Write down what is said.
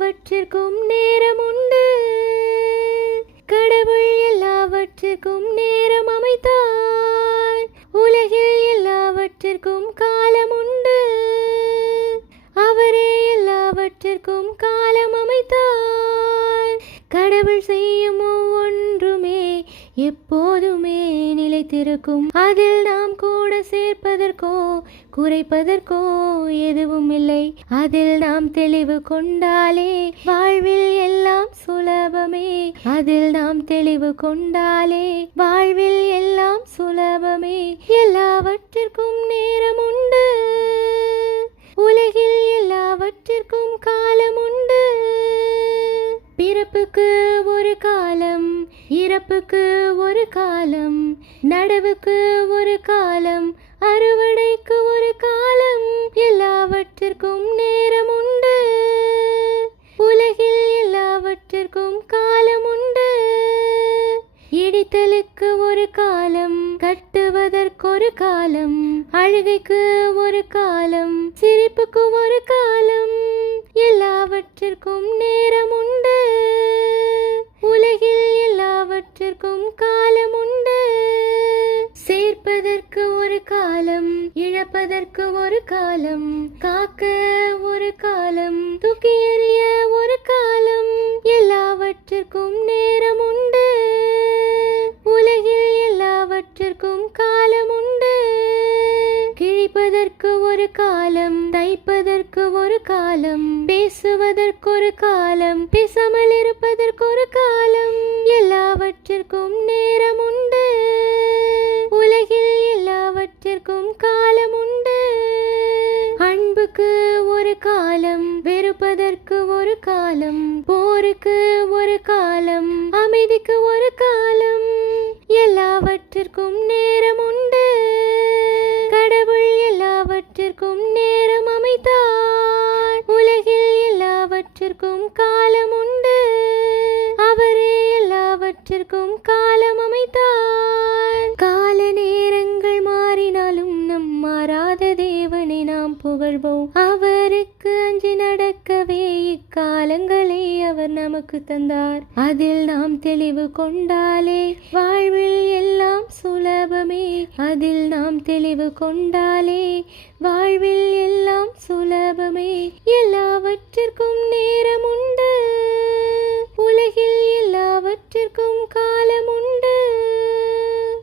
எல்லாவற்றிற்கும் நேரம் உண்டு. கடவுள் எல்லாவற்றிற்கும் நேரம் அமைத்தார். உலகில் எல்லாவற்றிற்கும் காலம் உண்டு. அவரே எல்லாவற்றிற்கும் காலம் அமைத்தார். கடவுள் செய்யும் ஒவ்வொன்றுமே எப்போதுமே நிலைத்திருக்கும். அதில் நாம் கூட சேர்ப்பதற்கோ குறைப்பதற்கோ எதுவும் இல்லை. அதில் நாம் தெளிவு கொண்டாலே வாழ்வில் எல்லாம் சுலபமே. அதில் நாம் தெளிவு கொண்டாலே வாழ்வில் எல்லாம் சுலபமே. எல்லாவற்றிற்கும் நேரம் உண்டு. உலகில் எல்லாவற்றிற்கும் காலம் உண்டு. பிறப்புக்கு ஒரு காலம், இறப்புக்கு ஒரு காலம், நடவுக்கு ஒரு காலம், அறுவடைக்கு ஒரு காலம். எல்லாவற்றிற்கும் நேரம் உண்டு. உலகில் எல்லாவற்றிற்கும் காலம் உண்டு. இடித்தலுக்கு ஒரு காலம், கட்டுவதற்கொரு காலம், அழுகைக்கு ஒரு காலம், சிரிப்புக்கு ஒரு காலம். எல்லாவற்றிற்கும் நேரம் உண்டு. உலகில் எல்லாவற்றிற்கும் காலம் உண்டு. சேர்ப்பதற்கு ஒரு காலம், இழப்பதற்கு ஒரு காலம், காக்க ஒரு காலம், தூக்கி எறிய ஒரு காலம். எல்லாவற்றிற்கும் நேரம் உண்டு. உலகில் எல்லாவற்றிற்கும் காலம் உண்டு. கிழிப்பதற்கு ஒரு காலம், தைப்பதற்கு ஒரு காலம், பேசுவதற்கு ஒரு காலம், பேசாமல் இருப்பதற்கு ஒரு காலம். எல்லாவற்றிற்கும் நேரம் உண்டு. உலகில் எல்லாவற்றிற்கும் காலம் உண்டு. அன்புக்கு ஒரு காலம், வெறுப்பதற்கு ஒரு காலம், போருக்கு ஒரு காலம், அமைதிக்கு ஒரு காலம். எல்லாவற்றிற்கும் நேரம் உண்டு. கடவுள் எல்லாவற்றிற்கும் நேரம் அமைத்தார். உலகில் எல்லாவற்றிற்கும் காலம் உண்டு. அவரே எல்லாவற்றிற்கும் காலம் அமைத்தார். கால நேரங்கள் மாறினாலும் நம் மாறாத தேவனை நாம் புகழ்வோம். அவருக்கு அஞ்சி நடக்கவே இக்காலங்களை அவர் நமக்கு தந்தார். அதில் நாம் தெளிவு கொண்டாலே வாழ்வில் எல்லாம் சுலபமே. அதில் நாம் தெளிவு கொண்டாலே வாழ்வில் எல்லாம் சுலபமே. எல்லாவற்றிற்கும் நேரம் உண்டு. உலகில் எல்லாவற்றிற்கும் காலம் உண்டு.